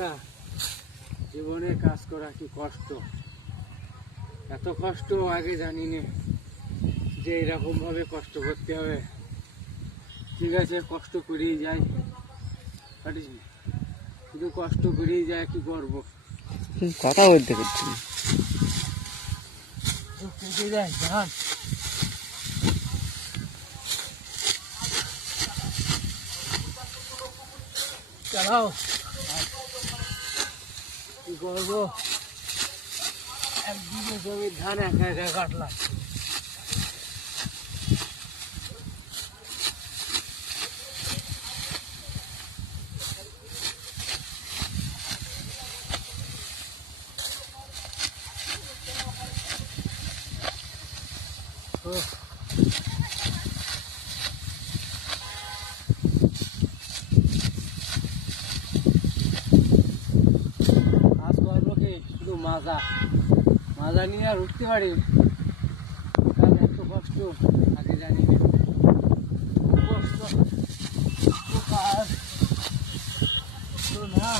বন্ধুরা, জীবনে কাজ করা কি কষ্ট, এত কষ্ট আগে জানিনি যে এরকম ভাবে কষ্ট করতে হবে। ঠিক আছে, কষ্ট করেই যাই, শুধু কষ্ট করেই যায়, কি করবো। কথা বলতে পারছি না, কেটে যায় জান। চালাও, কি করবো, একদিকে জমির ধান একা একা কাটলাম। কাজ করবো কি, শুধু মাজা মাজা নিয়ে আর উঠতে পারি। কাজ এত কষ্ট আগে জানি না, কষ্ট কাজ তো না।